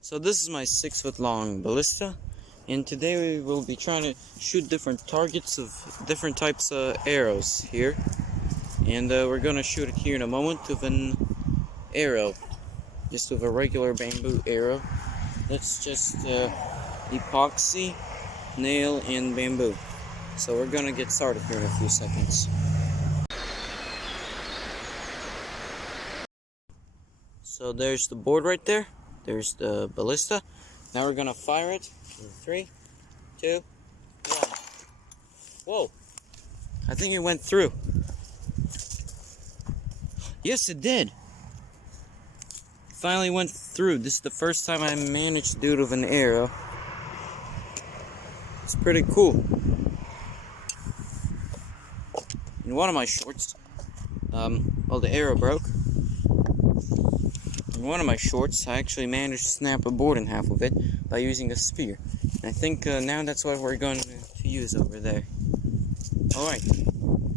So this is my 6-foot long ballista, and today we will be trying to shoot different targets of different types of arrows here. And we're gonna shoot it here in a moment with an arrow, just with a regular bamboo arrow. That's just epoxy, nail, and bamboo. So we're gonna get started here in a few seconds. So there's the board right there. There's the ballista. Now we're gonna fire it. In 3, 2, 1. Whoa! I think it went through. Yes, it did. Finally went through. This is the first time I managed to do it with an arrow. It's pretty cool. In one of my shorts, well, the arrow broke. In one of my shorts, I actually managed to snap a board in half with it by using a spear. And I think now that's what we're going to use over there. Alright.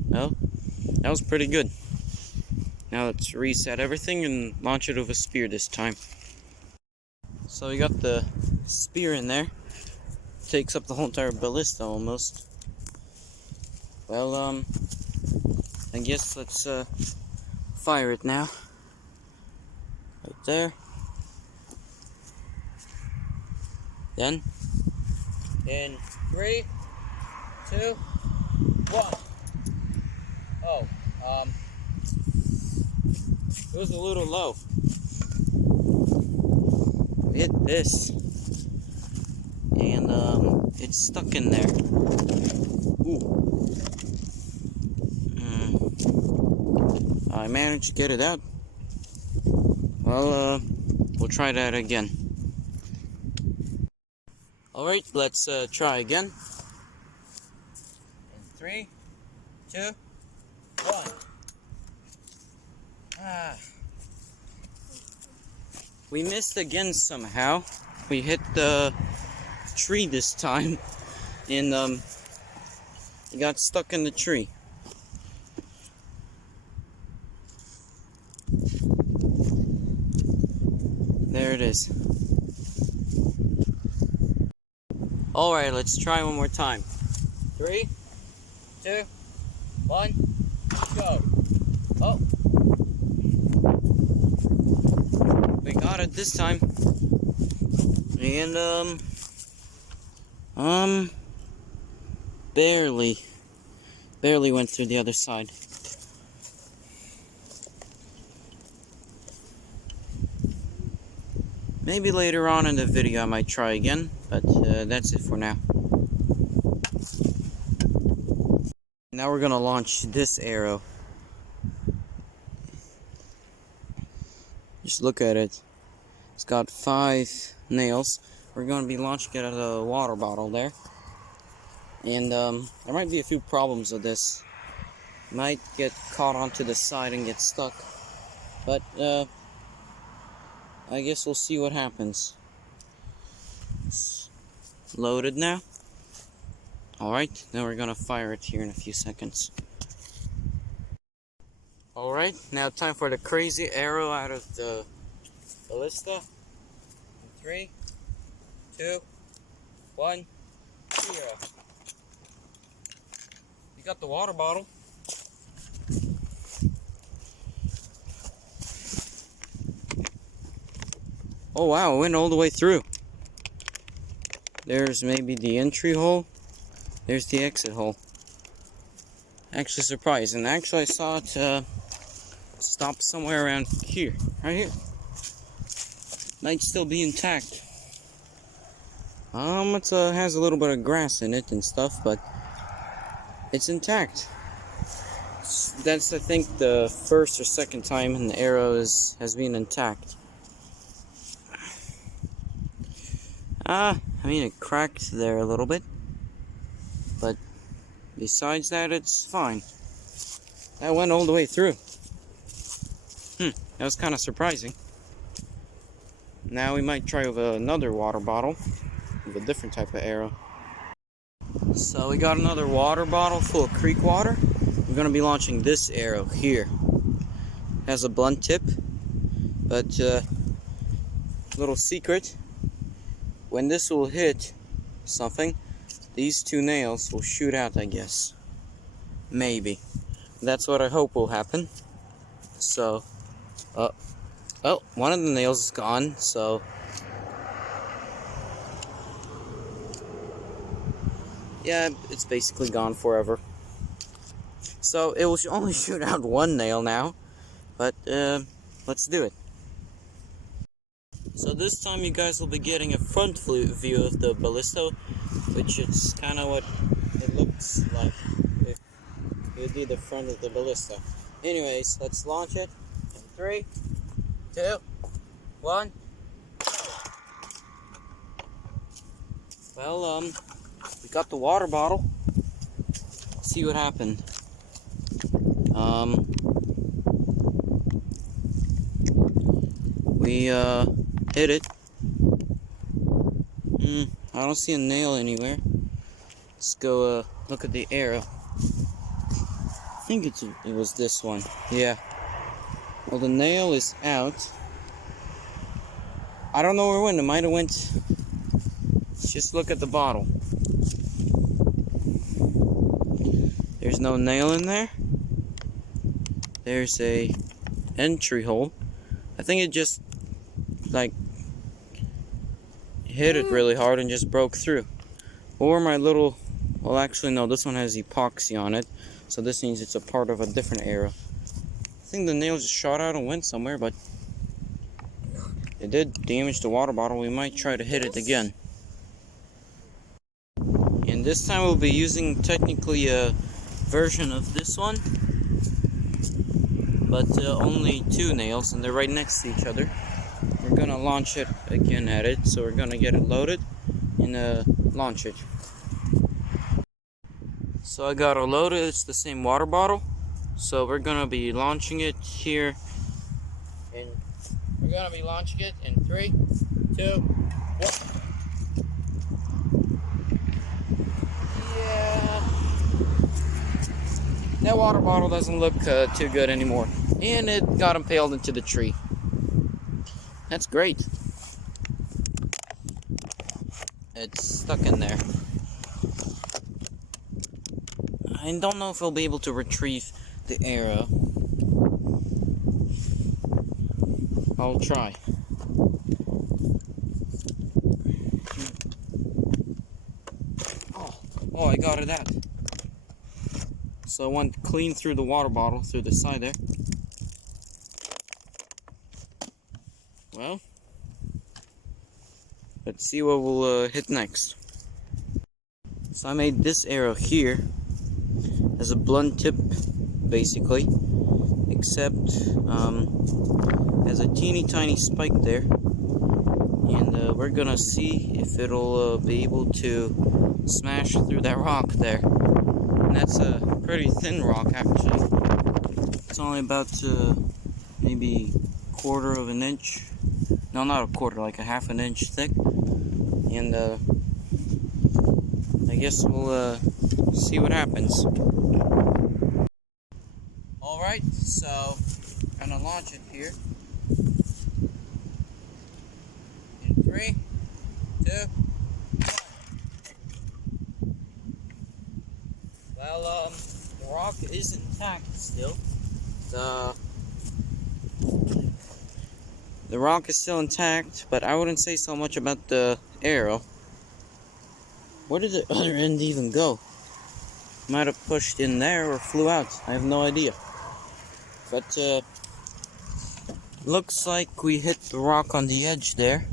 Well, that was pretty good. Now let's reset everything and launch it with a spear this time. So we got the spear in there. Takes up the whole entire ballista almost. Well, I guess let's fire it now. Right there. Then, in 3, 2, 1. Oh, it was a little low. Hit this, and it's stuck in there. Ooh. I managed to get it out. Well, we'll try that again. Alright, let's try again. In 3, 2, 1. We missed again somehow. We hit the tree this time, and it got stuck in the tree. There it is. Alright, let's try one more time. 3, 2, 1, go. Oh. We got it this time. And, barely went through the other side. Maybe later on in the video I might try again, but that's it for now. Now we're gonna launch this arrow. Just look at it. It's got 5 nails. We're gonna be launching it at a water bottle there. And there might be a few problems with this. Might get caught onto the side and get stuck. But I guess we'll see what happens. It's loaded now. Alright, now we're gonna fire it here in a few seconds. Alright, now time for the crazy arrow out of the ballista. 3, 2, 1, 0. You got the water bottle. Oh wow, it went all the way through. There's maybe the entry hole. There's the exit hole. Actually surprising. Actually I saw it stop somewhere around here. Right here. Might still be intact. It has a little bit of grass in it and stuff, but it's intact. That's I think the first or second time an arrow has been intact. I mean, it cracked there a little bit, but besides that, it's fine. That went all the way through. That was kind of surprising. Now we might try with another water bottle with a different type of arrow. So we got another water bottle full of creek water. We're going to be launching this arrow here. It has a blunt tip, but little secret, when this will hit something, these two nails will shoot out, I guess. Maybe. That's what I hope will happen. So, oh, one of the nails is gone, so yeah, it's basically gone forever. So it will only shoot out one nail now, but let's do it. So this time you guys will be getting a front view of the ballista, which is kind of what it looks like if you do the front of the ballista. Anyways, let's launch it in 3, 2, 1. Well, we got the water bottle. Let's see what happened. We hit it. I don't see a nail anywhere. Let's go look at the arrow. I think it was this one. Yeah. Well, the nail is out. I don't know where it went. It might have went. Let's just look at the bottle. There's no nail in there. There's a entry hole. I think it just like hit it really hard and just broke through. Or my little, well, actually no, this one has epoxy on it, so this means it's a part of a different arrow. I think the nail just shot out and went somewhere, but it did damage the water bottle. We might try to hit it again. And this time we'll be using technically a version of this one, but only 2 nails, and they're right next to each other. We're gonna launch it again at it, so we're gonna get it loaded and launch it. So I got it loaded. It's the same water bottle, so we're gonna be launching it here, and we're gonna be launching it in 3, 2, 1. Yeah, that water bottle doesn't look too good anymore, and it got impaled into the tree. That's great. It's stuck in there. I don't know if I'll be able to retrieve the arrow. I'll try. Oh, I got it out. So I went clean through the water bottle, through the side there. Well, let's see what we'll hit next. So I made this arrow here as a blunt tip, basically, except has a teeny tiny spike there, and we're gonna see if it'll be able to smash through that rock there. And that's a pretty thin rock, actually. It's only about maybe 1/4 of an inch. No, not a quarter, like a 1/2 inch thick. And I guess we'll see what happens. Alright, so I'm gonna launch it here. In 3, 2, 1. Well, the rock is intact still. The rock is still intact, but I wouldn't say so much about the arrow. Where did the other end even go? Might have pushed in there or flew out. I have no idea. But looks like we hit the rock on the edge there.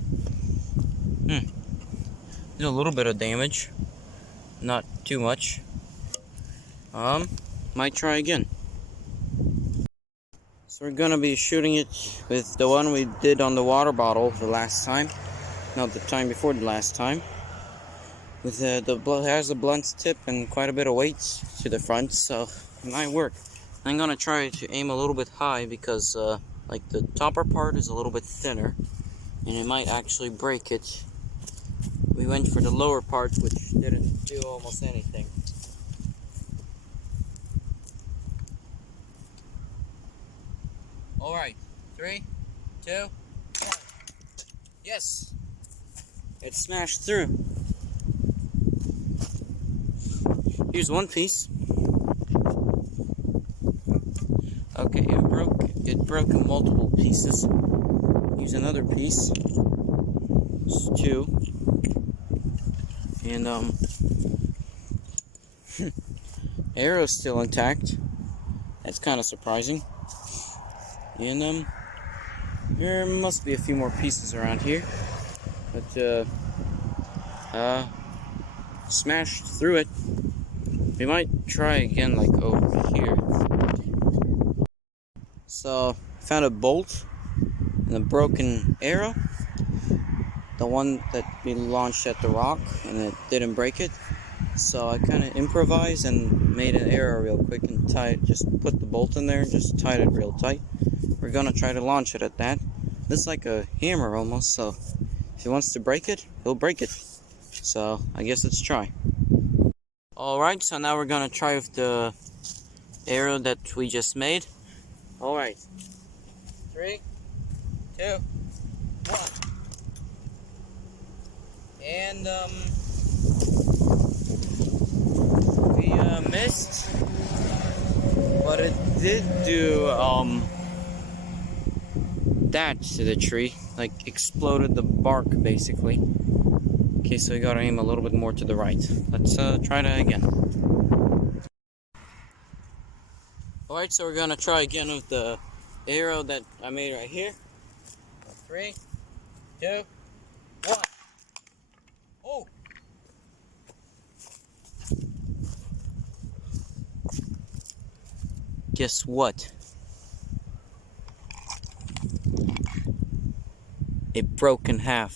Did a little bit of damage. Not too much. Might try again. So we're gonna be shooting it with the one we did on the water bottle the last time. Not the time before the last time. With has a blunt tip and quite a bit of weight to the front, so it might work. I'm gonna try to aim a little bit high because like the topper part is a little bit thinner, and it might actually break it. We went for the lower part, which didn't do almost anything. Alright, 3, 2, 1. Yes! it smashed through. Here's one piece. Okay, it broke in multiple pieces. Here's another piece. It's two. And arrow's still intact. That's kind of surprising. And there must be a few more pieces around here. But smashed through it. We might try again, like over here. So, found a bolt and a broken arrow. The one that we launched at the rock, and it didn't break it. So I kind of improvised and made an arrow real quick and just put the bolt in there and just tied it real tight. We're gonna try to launch it at that. This is like a hammer almost, so if he wants to break it, he'll break it. So I guess let's try. Alright, so now we're gonna try with the arrow that we just made. Alright. 3, 2, 1. And we missed, but it did do that to the tree, like exploded the bark basically. Okay, so we gotta aim a little bit more to the right. Let's try that again. Alright, so we're gonna try again with the arrow that I made right here. 3, 2, 1. Oh! Guess what? It broke in half.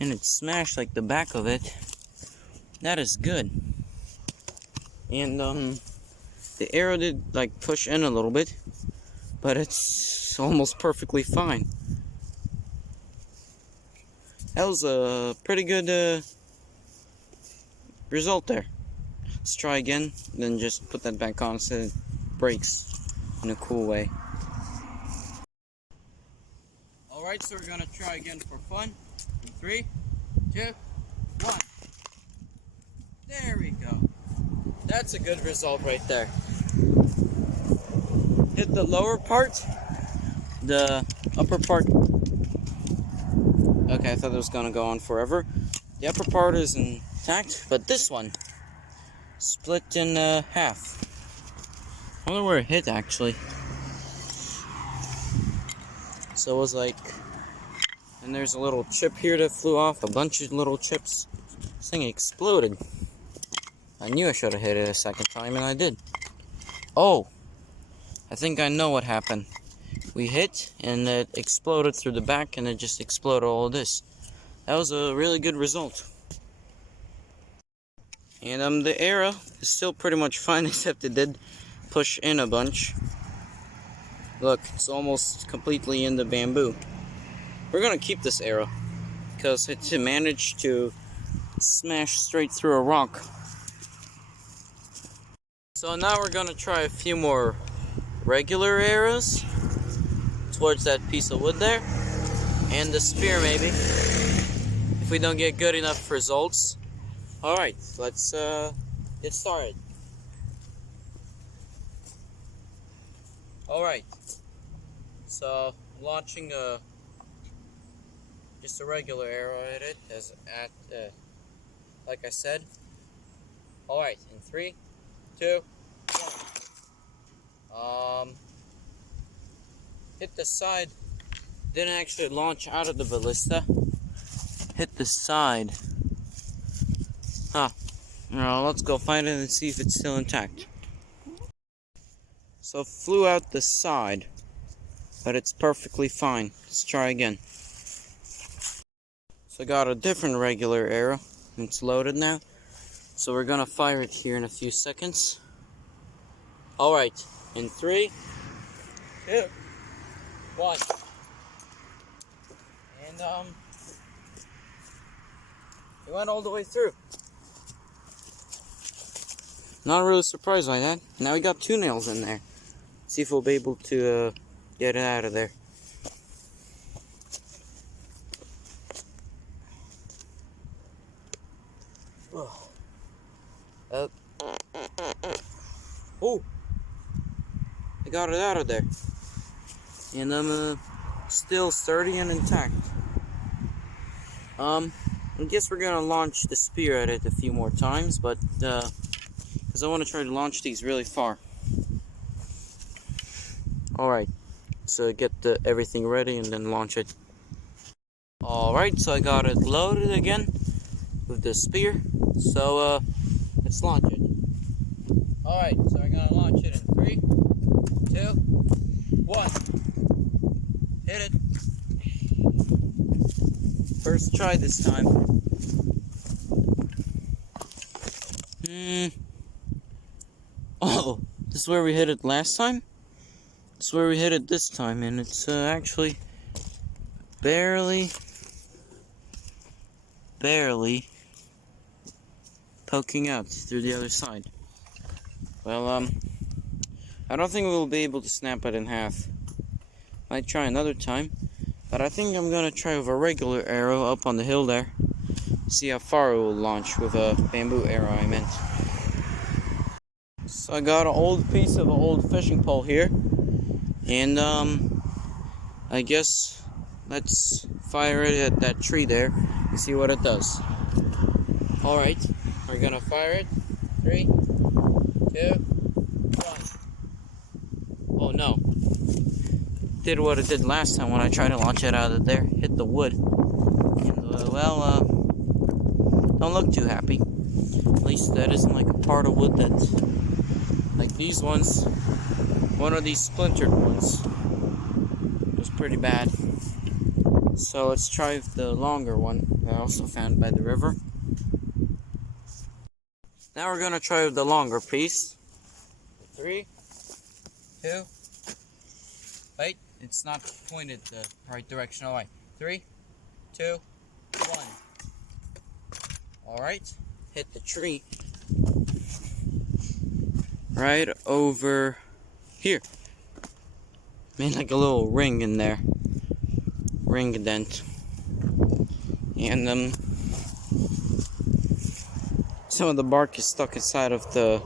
And it smashed like the back of it. That is good. And the arrow did like push in a little bit, but it's almost perfectly fine. That was a pretty good result there. Let's try again, then just put that back on so it breaks in a cool way. Alright, so we're gonna try again for fun. 3, 2, 1. There we go. That's a good result right there. Hit the lower part, the upper part. Okay, I thought it was gonna go on forever. The upper part is intact, but this one split in half. I wonder where it hit actually. So it was like, and there's a little chip here that flew off, a bunch of little chips. This thing exploded. I knew I should have hit it a second time, and I did. Oh, I think I know what happened. We hit, and it exploded through the back, and it just exploded all of this. That was a really good result. And the arrow is still pretty much fine, except it did push in a bunch. Look, it's almost completely in the bamboo. We're gonna keep this arrow, because it managed to smash straight through a rock. So now we're gonna try a few more regular arrows towards that piece of wood there, and the spear maybe, if we don't get good enough results. Alright, let's get started. Alright, so launching just a regular arrow at it, like I said. Alright, in 3, 2, 1. Hit the side. Didn't actually launch out of the ballista. Hit the side. Huh. Well, let's go find it and see if it's still intact. So flew out the side, but it's perfectly fine. Let's try again. So I got a different regular arrow. It's loaded now. So we're gonna fire it here in a few seconds. Alright, in 3, 2, 1. And it went all the way through. Not really surprised by that. Now we got 2 nails in there. See if we'll be able to get it out of there. Oh, I got it out of there, and I'm still sturdy and intact. I guess we're gonna launch the spear at it a few more times, but because I want to try to launch these really far. Alright, so get everything ready and then launch it. Alright, so I got it loaded again with the spear, so let's launch it. Alright, so we're gonna launch it in 3, 2, 1. Hit it. First try this time. Oh, this is where we hit it last time? This is where we hit it this time, and it's actually barely poking out through the other side. Well, I don't think we'll be able to snap it in half. Might try another time, but I think I'm gonna try with a regular arrow up on the hill there. See how far it will launch with a bamboo arrow, I meant. So I got an old piece of an old fishing pole here, and I guess let's fire it at that tree there and see what it does. Alright, we're gonna fire it. 3, 2, 1. Oh no. Did what it did last time when I tried to launch it out of there. Hit the wood. And, don't look too happy. At least that isn't like a part of wood that's like these ones. One of these splintered ones was pretty bad. So let's try the longer one that I also found by the river. Now we're gonna try the longer piece. 3, 2. Wait, it's not pointed the right direction. All right. 3, 2, 1. All right. Hit the tree. Right over here. Made like a little ring in there. Ring dent. And some of the bark is stuck inside of the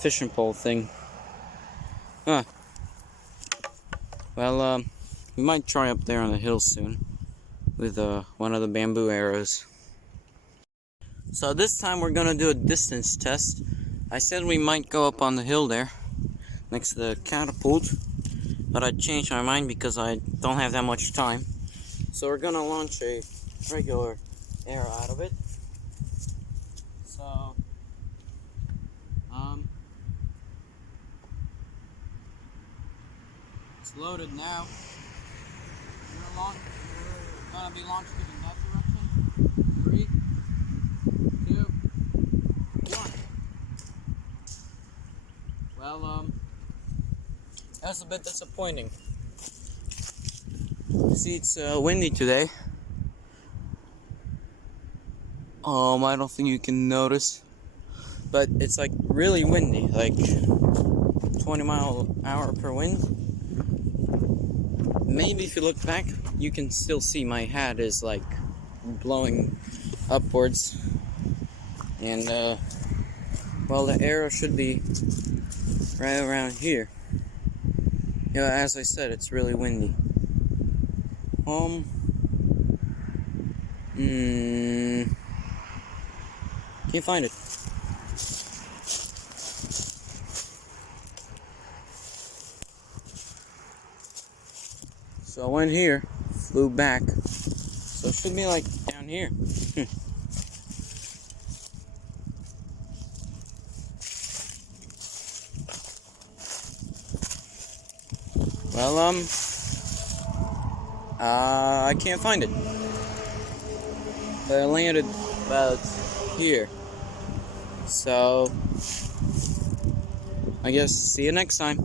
fishing pole thing. Huh. Well, we might try up there on the hill soon with one of the bamboo arrows. So this time we're gonna do a distance test. I said we might go up on the hill there next to the catapult, but I changed my mind because I don't have that much time. So we're gonna launch a regular arrow out of it. So it's loaded now. We're gonna be launched it in that direction. 3, 2, 1. Well, that's a bit disappointing. See, it's windy today. I don't think you can notice, but it's like really windy, like 20-mile-an-hour per wind. Maybe if you look back, you can still see my hat is like blowing upwards, and well, the arrow should be right around here. You know, as I said, it's really windy. Can't find it. So I went here, flew back. So it should be like down here. Well, I can't find it. But I landed about here. So I guess see you next time.